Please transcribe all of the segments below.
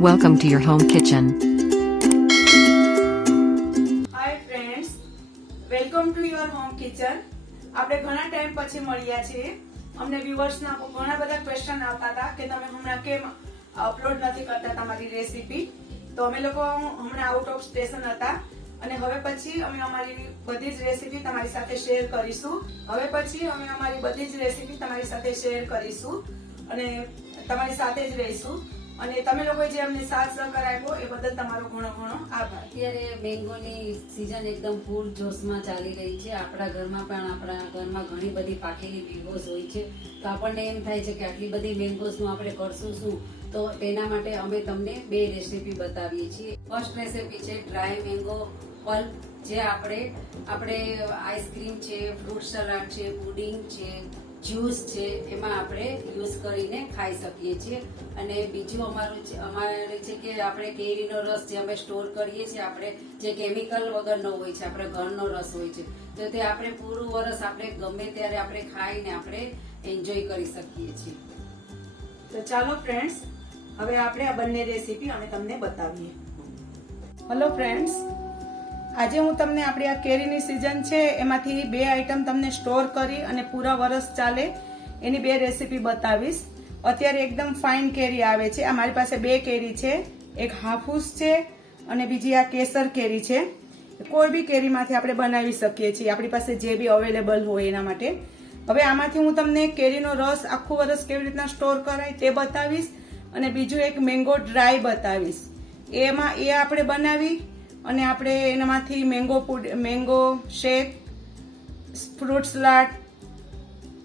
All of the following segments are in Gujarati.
Welcome to your home kitchen. Hi friends, welcome to your home kitchen. આપણે ઘણા ટાઈમ પછી મળ્યા છીએ. અમને વ્યુઅર્સના ઘણા બધા ક્વેશ્ચન આવતા હતા કે તમે હમણાં કેમ અપલોડ નથી કરતા તમારી રેસીપી. તો અમે લોકો હમણાં આઉટ ઓફ સ્ટેશન હતા અને હવે પછી અમે અમારી બધી જ રેસીપી તમારી સાથે શેર કરીશું. અને તમારી સાથે જ રહીશું. અને તમે લોકો જે અમને સાથ સહકાર આપ્યો એ બદલ તમારો ઘણો ઘણો આભાર. અત્યારે મેંગોની સીઝન એકદમ ફૂલ જોશમાં ચાલી રહી છે. આપણા ઘરમાં ઘણી બધી પાકેલી મેંગોઝ હોય છે. તો આપણને એમ થાય છે કે આટલી બધી મેંગોઝનું આપણે કરશું શું? તો તેના માટે અમે તમને બે રેસીપી બતાવીએ છીએ. ફર્સ્ટ રેસીપી છે ડ્રાય મેંગો પલ્પ, જે આપણે આઈસ્ક્રીમ છે, ફ્રૂટ સલાડ છે, પુડિંગ છે, જ્યુસ છે, એમાં આપણે યુઝ કરીને ખાઈ શકીએ છીએ. અને બીજું અમારે છે કે આપણે કેરીનો રસ જે અમે સ્ટોર કરીએ છીએ, આપણે જે કેમિકલ વગરનો હોય છે, આપણે ઘરનો રસ હોય છે, તો તે આપણે પૂરું વરસ આપણે ગમે ત્યારે આપણે ખાઈને આપણે એન્જોય કરી શકીએ છીએ. તો ચાલો ફ્રેન્ડ્સ, હવે આપણે આ બંને રેસીપી અમે તમને બતાવીએ. હેલો ફ્રેન્ડ્સ, આજે હું તમને આપણી આ કેરીની સિઝન છે એમાંથી બે આઈટમ તમને સ્ટોર કરી અને પૂરા વરસ ચાલે એની બે રેસીપી બતાવીશ. અત્યારે એકદમ ફાઇન કેરી આવે છે. આ મારી પાસે બે કેરી છે, એક હાફૂસ છે અને બીજી આ કેસર કેરી છે. કોઈ બી કેરીમાંથી આપણે બનાવી શકીએ છીએ, આપણી પાસે જે બી અવેલેબલ હોય એના માટે. હવે આમાંથી હું તમને કેરીનો રસ આખું વરસ કેવી રીતના સ્ટોર કરાય તે બતાવીશ અને બીજું એક મેંગો ડ્રાય બતાવીશ. એ આપણે બનાવી અને આપણે એનામાંથી મેંગો શેક, ફ્રૂટ સલાડ,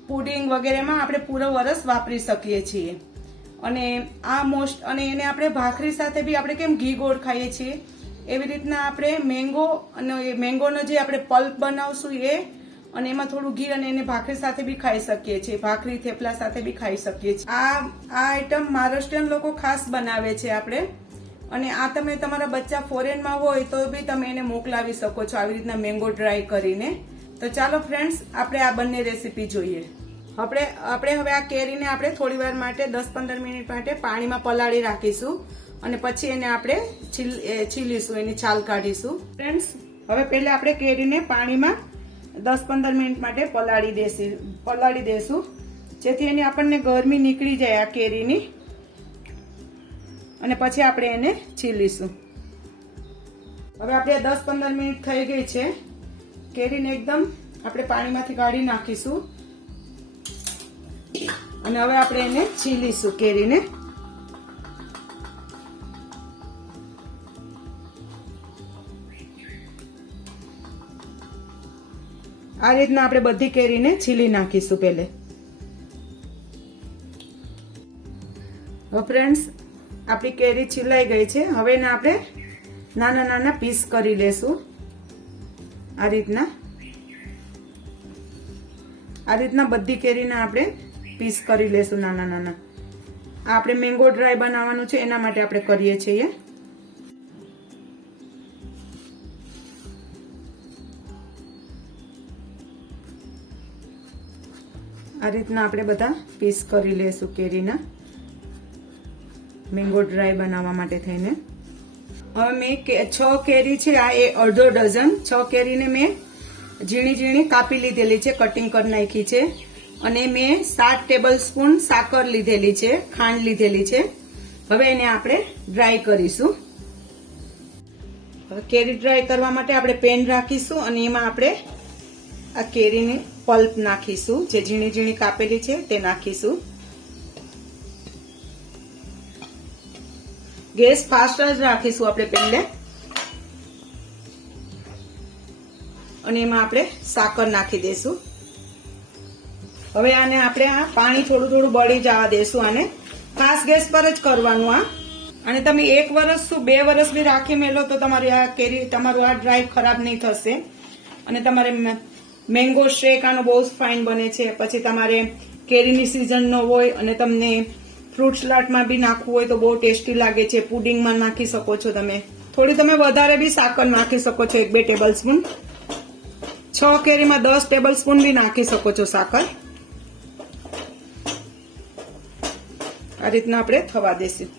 પુડિંગ વગેરેમાં આપણે પૂરો વરસ વાપરી શકીએ છીએ. અને અને એને આપણે ભાખરી સાથે બી આપણે કેમ ઘી ગોળ ખાઈએ છીએ એવી રીતના આપણે મેંગોનો જે આપણે પલ્પ બનાવશું એ અને એમાં થોડું ઘી અને એને ભાખરી સાથે બી ખાઈ શકીએ છીએ, ભાખરી થેપલા સાથે બી ખાઈ શકીએ છીએ. આ આઈટમ મહારાષ્ટ્રીયન લોકો ખાસ બનાવે છે આપણે. અને આ તમે તમારા બચ્ચા ફોરેનમાં હોય તો બી તમે એને મોકલાવી શકો છો આવી રીતના મેંગો ડ્રાય કરીને. તો ચાલો ફ્રેન્ડ્સ, આપણે આ બંને રેસીપી જોઈએ. આપણે હવે આ કેરીને આપણે થોડી વાર માટે 10-15 મિનિટ માટે પાણીમાં પલાળી રાખીશું અને પછી એને આપણે છીલીશું, એની છાલ કાઢીશું. ફ્રેન્ડ્સ, હવે પહેલા આપણે કેરીને પાણીમાં 10-15 મિનિટ માટે પલાળી દેશું જેથી એની આપણને ગરમી નીકળી જાય આ કેરીની. અને પછી આપણે એને છીલીશું. હવે આપણે 10-15 મિનિટ થઈ ગઈ છે. કેરીને એકદમ આપણે પાણીમાંથી કાઢી નાખીશું અને હવે આપણે એને છીલીશું કેરીને. આ રીતના આપણે બધી કેરીને છીલી નાખીશું પહેલે. હવે ફ્રેન્ડ્સ, આપણી કેરી છીલાઈ ગઈ છે. હવે એને આપણે નાના નાના પીસ કરી લેશું. આ રીતના બધી કેરીને આપણે પીસ કરી લેશું નાના નાના. આ આપણે મેંગો ડ્રાય બનાવવાનું છે એના માટે આપણે કરીએ છીએ. આ રીતના આપણે બધા પીસ કરી લેશું કેરીના, મેંગો ડ્રાય બનાવવા માટે થઈને. હવે મેં 6 કેરી છે, આ અડધો ડઝન 6 કેરીને મેં ઝીણી ઝીણી કાપી લીધેલી છે, કટિંગ કરી નાખી છે. અને મેં 7 ટેબલ સ્પૂન સાકર લીધેલી છે, ખાંડ લીધેલી છે. હવે એને આપણે ડ્રાય કરીશું. હવે કેરી ડ્રાય કરવા માટે આપણે પેન રાખીશું અને એમાં આપણે આ કેરીની પલ્પ નાખીશું, જે ઝીણી ઝીણી કાપેલી છે તે નાખીશું. ગેસ ફાસ્ટ જ રાખીશું આપણે પહેલે. અને એમાં આપણે સાકર નાખી દઈશું. હવે આને આપણે આ પાણી થોડું થોડું બળી જવા દેશું. આને ખાસ ગેસ પર જ કરવાનું. અને તમે 1 વર્ષ શું 2 વર્ષ બી રાખી મેલો તો તમારી આ કેરી, તમારું આ ડ્રાય ખરાબ નહીં થશે. અને તમારે મેંગો શેક આનો બહુ ફાઇન બને છે. પછી તમારે કેરીની સિઝન ન હોય અને તમને ફ્રૂટ સલાડમાં બી નાખવું હોય તો બહુ ટેસ્ટી લાગે છે. પુડિંગમાં નાખી શકો છો તમે. થોડી તમે વધારે બી સાકર નાખી શકો છો, 1-2 ટેબલ સ્પૂન. 6 કેરીમાં 10 ટેબલ સ્પૂન બી નાખી શકો છો સાકર. આ રીતના આપણે થવા દેશું.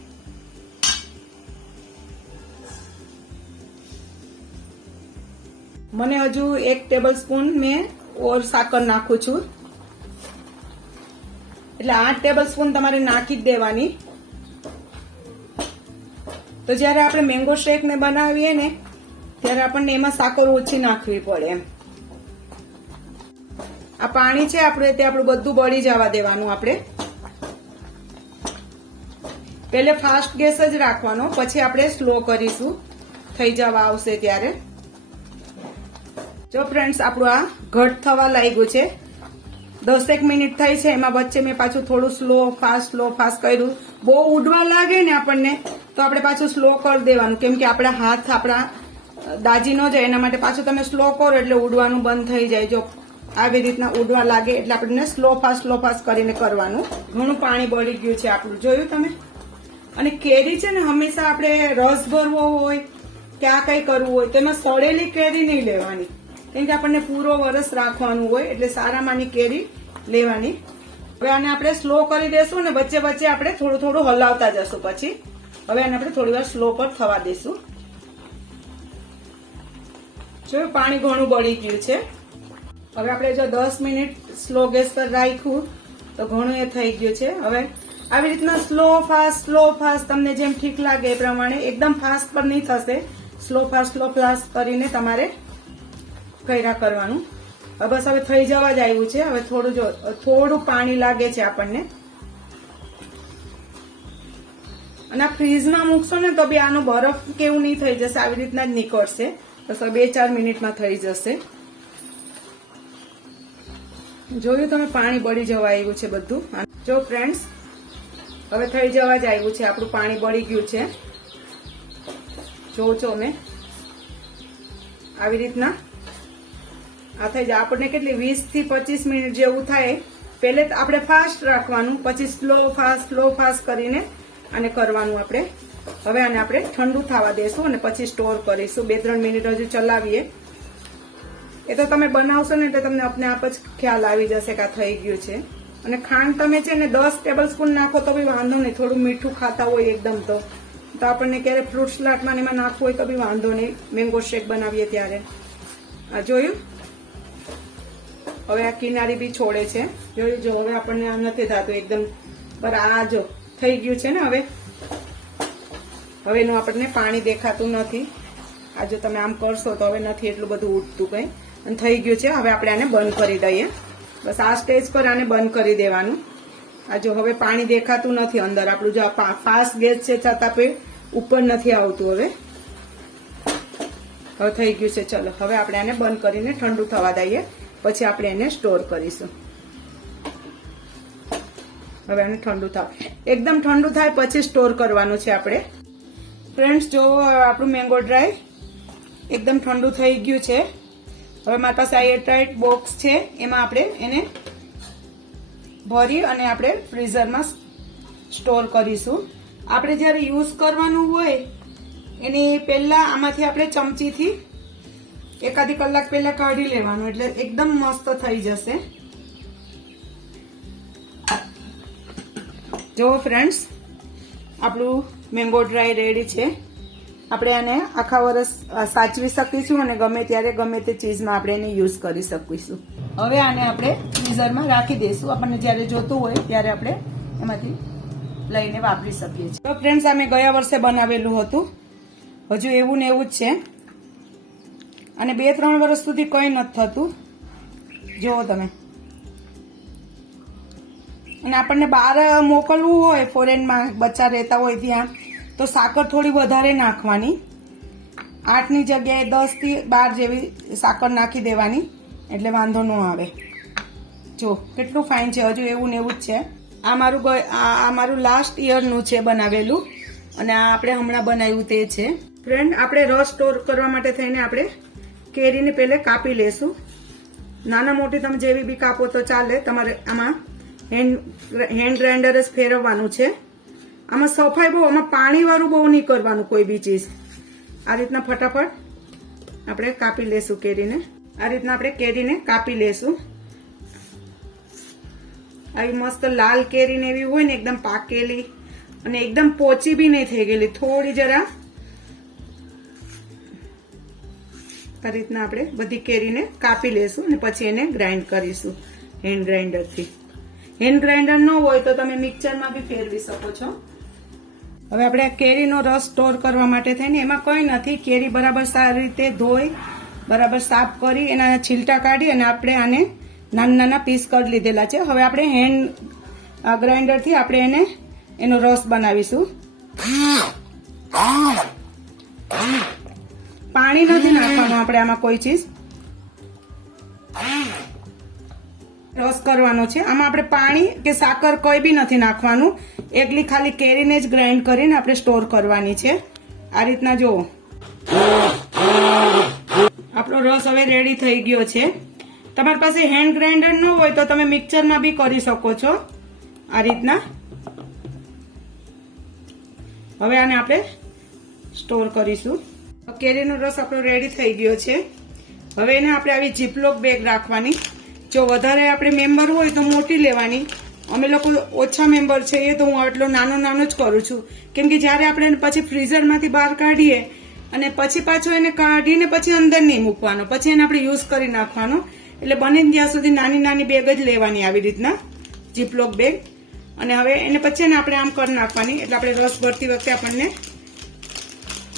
મને હજુ 1 ટેબલ સ્પૂન મેં ઓર સાકર નાખું છું, એટલે 8 ટેબલ સ્પૂન તમારે નાખી જ દેવાની. તો જયારે આપણે મેંગો શેક ને બનાવીએ ને ત્યારે આપણને એમાં સાકર ઓછી નાખવી પડે એમ. આ પાણી છે આપણે તે આપણું બધું બળી જવા દેવાનું. આપણે પહેલે ફાસ્ટ ગેસ જ રાખવાનો, પછી આપણે સ્લો કરીશું થઈ જવા આવશે ત્યારે. જો ફ્રેન્ડ્સ આપણું આ ઘટ થવા લાગ્યું છે, 10 મિનિટ થઈ છે. એમાં વચ્ચે મેં પાછું થોડું સ્લો ફાસ્ટ કર્યું. બહુ ઉડવા લાગે ને આપણને તો આપણે પાછું સ્લો કરી દેવાનું, કેમ કે આપણા હાથ આપણા દાજી ન જાય એના માટે. પાછું તમે સ્લો કરો એટલે ઉડવાનું બંધ થઈ જાય. જો આવી રીતના ઉડવા લાગે એટલે આપણને સ્લો ફાસ્ટ કરીને કરવાનું. ઘણું પાણી બળી ગયું છે આપણું, જોયું તમે. અને કેરી છે ને હંમેશા આપણે રસ ભરવો હોય કે આ કઈ કરવું હોય તો એમાં સડેલી કેરી નહીં લેવાની, કેમ કે આપણને પૂરો વરસ રાખવાનું હોય, એટલે સારામાંની કેરી લેવાની. હવે આને આપણે સ્લો કરી દેશું ને વચ્ચે વચ્ચે આપણે થોડું હલાવતા જશું. પછી હવે આને આપણે થોડી વાર સ્લો પર થવા દેશું. જો પાણી ઘણું બળી ગયું છે. હવે આપણે જો 10 મિનિટ સ્લો ગેસ પર રાખ્યું તો ઘણું એ થઈ ગયું છે. હવે આવી રીતના સ્લો ફાસ્ટ તમને જેમ ઠીક લાગે એ પ્રમાણે, એકદમ ફાસ્ટ પર નહીં થશે. સ્લો ફાસ્ટ કરીને તમારે કર્યા કરવાનું. બસ હવે થઈ જવા જ આવ્યું છે. હવે થોડું પાણી લાગે છે આપણને. અને આ ફ્રીઝમાં મૂકશો ને તો બી આનો બરફ કેવું નહીં થઈ જશે, આવી રીતના જ નીકળશે. બસ 2-4 મિનિટમાં થઈ જશે. જોયું તમે, પાણી બળી જવા આવ્યું છે બધું. જો ફ્રેન્ડ્સ હવે થઈ જવા જ આવ્યું છે, આપણું પાણી બળી ગયું છે. જો મેં આવી રીતના આ થઈ જાય. આપણને કેટલી 20 થી 25 મિનિટ જેવું થાય. પહેલે આપણે ફાસ્ટ રાખવાનું, પછી સ્લો ફાસ્ટ કરીને આને કરવાનું આપણે. હવે આને આપણે ઠંડુ થવા દેશું અને પછી સ્ટોર કરીશું. 2-3 મિનિટ હજુ ચલાવીએ. એ તો તમે બનાવશો ને એટલે તમને આપને આપ જ ખ્યાલ આવી જશે કે આ થઈ ગયું છે. અને ખાંડ તમે છે ને 10 ટેબલ સ્પૂન નાખો તો બી વાંધો નહીં. થોડું મીઠું ખાતા હોય એકદમ તો આપણને ક્યારે ફ્રૂટ સલાડમાં એમાં નાખવું હોય તો બી વાંધો નહીં, મેંગો શેક બનાવીએ ત્યારે. આ જોયું. હવે આ કિનારી બી છોડે છે, જોયું. જો હવે આપણને આ નથી થતું એકદમ, પર આ જો થઈ ગયું છે ને. હવે એનું આપણને પાણી દેખાતું નથી. આ જો તમે આમ કરશો તો હવે નથી એટલું બધું ઉઠતું કઈ, અને થઈ ગયું છે. હવે આપણે આને બંધ કરી દઈએ. બસ આ સ્ટેજ પર આને બંધ કરી દેવાનું. આ જો હવે પાણી દેખાતું નથી અંદર. આપણું જો ફાસ્ટ ગેસ છે છતાં પણ ઉપર નથી આવતું. હવે થઈ ગયું છે. ચલો હવે આપણે આને બંધ કરીને ઠંડુ થવા દઈએ, પછી આપણે એને સ્ટોર કરીશું. હવે આને ઠંડુ થાય, એકદમ ઠંડુ થાય પછી સ્ટોર કરવાનું છે આપણે. ફ્રેન્ડ્સ જો આપણું મેંગો ડ્રાય એકદમ ઠંડુ થઈ ગયું છે. હવે મારી પાસે આ એરટાઇટ બોક્સ છે, એમાં આપણે એને ભરી અને આપણે ફ્રીઝરમાં સ્ટોર કરીશું. આપણે જ્યારે યુઝ કરવાનું હોય એની પહેલા આમાંથી આપણે ચમચીથી એકાદી કલાક પહેલા કાઢી લેવાનું, એટલે એકદમ મસ્ત થઈ જશે. જો ફ્રેન્ડ્સ આપણું મેંગો ડ્રાય રેડી છે. આપણે આને આખા વર્ષ સાચવી શકીશું અને ગમે ત્યારે ગમે તે ચીજમાં આપણે એને યુઝ કરી શકીશું. હવે આને આપણે ફ્રીઝરમાં રાખી દઈશું. આપણને જ્યારે જોતું હોય ત્યારે આપણે એમાંથી લઈને વાપરી શકીએ છીએ. તો ફ્રેન્ડ્સ અમે ગયા વર્ષે બનાવેલું હતું, હજુ એવું ને એવું જ છે. અને 2-3 વર્ષ સુધી કંઈ નથી થતું. જુઓ તમે. અને આપણને બહાર મોકલવું હોય, ફોરેનમાં બચ્ચા રહેતા હોય ત્યાં, તો સાકર થોડી વધારે નાખવાની. 8ની જગ્યાએ 10 થી 12 જેવી સાકર નાખી દેવાની, એટલે વાંધો ન આવે. જો કેટલું ફાઇન છે, હજુ એવું ને એવું જ છે. આ મારું લાસ્ટ યરનું છે બનાવેલું, અને આ આપણે હમણાં બનાવ્યું તે છે. ફ્રેન્ડ આપણે રસ સ્ટોર કરવા માટે થઈને આપણે કેરીને પહેલે કાપી લેશું. નાના મોટી તમે જેવી બી કાપો તો ચાલે. તમારે આમાં હેન્ડ ગ્રાઇન્ડર જ ફેરવવાનું છે. આમાં સફાઈ બહુ, આમાં પાણી વાળું બહુ નહીં કરવાનું કોઈ બી ચીજ. આ રીતના ફટાફટ આપણે કાપી લેશું કેરીને. આ રીતના આપણે કેરીને કાપી લેશું. આવી મસ્ત લાલ કેરીને એવી હોય ને, એકદમ પાકેલી અને એકદમ પોચી બી નહીં થઈ ગયેલી, થોડી જરા આ રીતના આપણે બધી કેરીને કાપી લેશું અને પછી એને ગ્રાઇન્ડ કરીશું હેન્ડ ગ્રાઇન્ડરથી. હેન્ડ ગ્રાઇન્ડર ન હોય તો તમે મિક્સરમાં બી ફેરવી શકો છો. હવે આપણે આ કેરીનો રસ સ્ટોર કરવા માટે થઈને એમાં કંઈ નથી, કેરી બરાબર સારી રીતે ધોઈ બરાબર સાફ કરી એના છીલટા કાઢી અને આપણે આને નાના નાના પીસ કરી લીધેલા છે. હવે આપણે હેન્ડ ગ્રાઇન્ડરથી આપણે એનો રસ બનાવીશું. પાણી નથી નાખવાનું આપણે આમાં કોઈ ચીજ, રસ કરવાનો છે. આમાં આપણે પાણી કે સાકર કોઈ બી નથી નાખવાનું, એકલી ખાલી કેરીને જ ગ્રાઇન્ડ કરીને આપણે સ્ટોર કરવાની છે. આ રીતના જુઓ આપણો રસ હવે રેડી થઈ ગયો છે. તમારી પાસે હેન્ડ ગ્રાઇન્ડર ન હોય તો તમે મિક્સરમાં બી કરી શકો છો આ રીતના. હવે આને આપણે સ્ટોર કરીશું. કેરીનો રસ આપણો રેડી થઈ ગયો છે. હવે એને આપણે આવી જીપલોક બેગ રાખવાની. જો વધારે આપણે મેમ્બર હોય તો મોટી લેવાની. અમે લોકો ઓછા મેમ્બર છે એ તો હું આટલો નાનો નાનો જ કરું છું, કેમ કે જ્યારે આપણે પછી ફ્રીઝરમાંથી બહાર કાઢીએ અને પછી પાછો એને કાઢીને પછી અંદર નહીં મૂકવાનો, પછી એને આપણે યુઝ કરી નાખવાનો. એટલે બને ત્યાં સુધી નાની નાની બેગ જ લેવાની આવી રીતના જીપલોક બેગ. અને હવે એને પછી એને આપણે આમ કરી નાખવાની, એટલે આપણે રસ ભરતી વખતે આપણને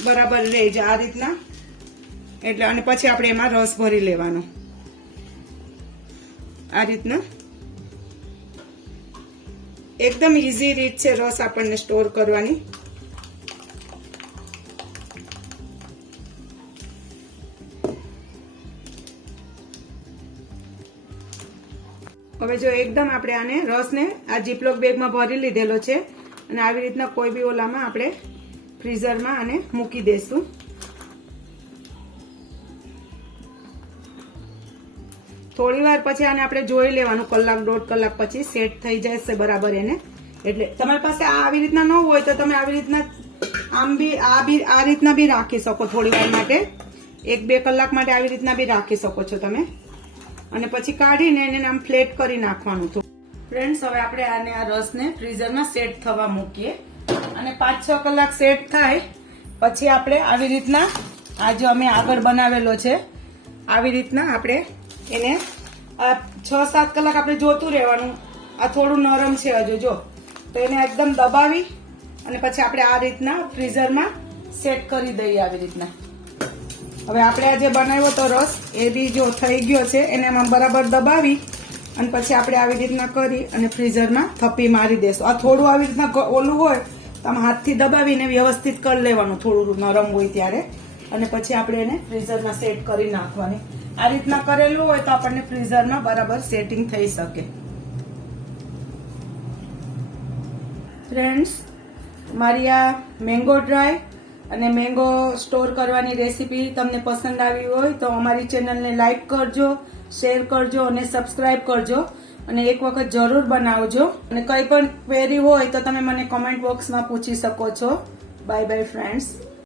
બરાબર રહે છે આ રીતના. એટલે અને પછી આપણે એમાં રસ ભરી લેવાનો આ રીતના. એકદમ ઈઝી રીત છે રસ આપણને સ્ટોર કરવાની. હવે જો એકદમ આપણે આને રસને આ જીપલોક બેગમાં ભરી લીધેલો છે અને આવી રીતના કોઈ બી ઓલામાં આપણે ફ્રીઝરમાં આને મૂકી દઈશું. થોડી વાર પછી આને આપણે જોઈ લેવાનું, કલાક દોઢ કલાક પછી સેટ થઈ જશે બરાબર એને. એટલે તમારી પાસે આવી રીતના ન હોય તો તમે આવી રીતના આમ બી આ રીતના બી રાખી શકો થોડી વાર માટે, 1-2 કલાક માટે આવી રીતના બી રાખી શકો છો તમે. અને પછી કાઢીને એને આમ ફ્લેટ કરી નાખવાનું. ફ્રેન્ડ્સ, હવે આપણે આને આ રસને ફ્રીઝરમાં સેટ થવા મૂકીએ અને 5-6 કલાક સેટ થાય પછી આપણે આવી રીતના આ જો અમે આગળ બનાવેલો છે આવી રીતના આપણે એને 6-7 કલાક આપણે જોતું રહેવાનું. આ થોડું નરમ છે હજુ જો, તો એને એકદમ દબાવી અને પછી આપણે આ રીતના ફ્રીઝરમાં સેટ કરી દઈએ આવી રીતના. હવે આપણે આ જે બનાવ્યો તો રસ એ બી જો થઈ ગયો છે, એને આમાં બરાબર દબાવી અને પછી આપણે આવી રીતના કરી અને ફ્રીઝરમાં થપ્પી મારી દેશું. આ થોડું આવી રીતના ઓલું હોય તો આમ હાથથી દબાવીને વ્યવસ્થિત કરી લેવાનું, થોડું નરમ હોય ત્યારે. અને પછી આપણે એને ફ્રીઝરમાં સેટ કરી નાખવાની. આ રીતના કરેલું હોય તો આપણને ફ્રીઝરમાં બરાબર સેટિંગ થઈ શકે. ફ્રેન્ડ્સ, મારી આ મેંગો ડ્રાય અને મેંગો સ્ટોર કરવાની રેસીપી તમને પસંદ આવી હોય તો અમારી ચેનલને લાઈક કરજો, શેર કરજો અને સબસ્ક્રાઇબ કરજો અને એક વખત જરૂર બનાવજો. અને કંઈ પણ ક્વેરી હોય તો તમે મને કમેન્ટ બોક્સમાં પૂછી શકો છો. Bye bye friends.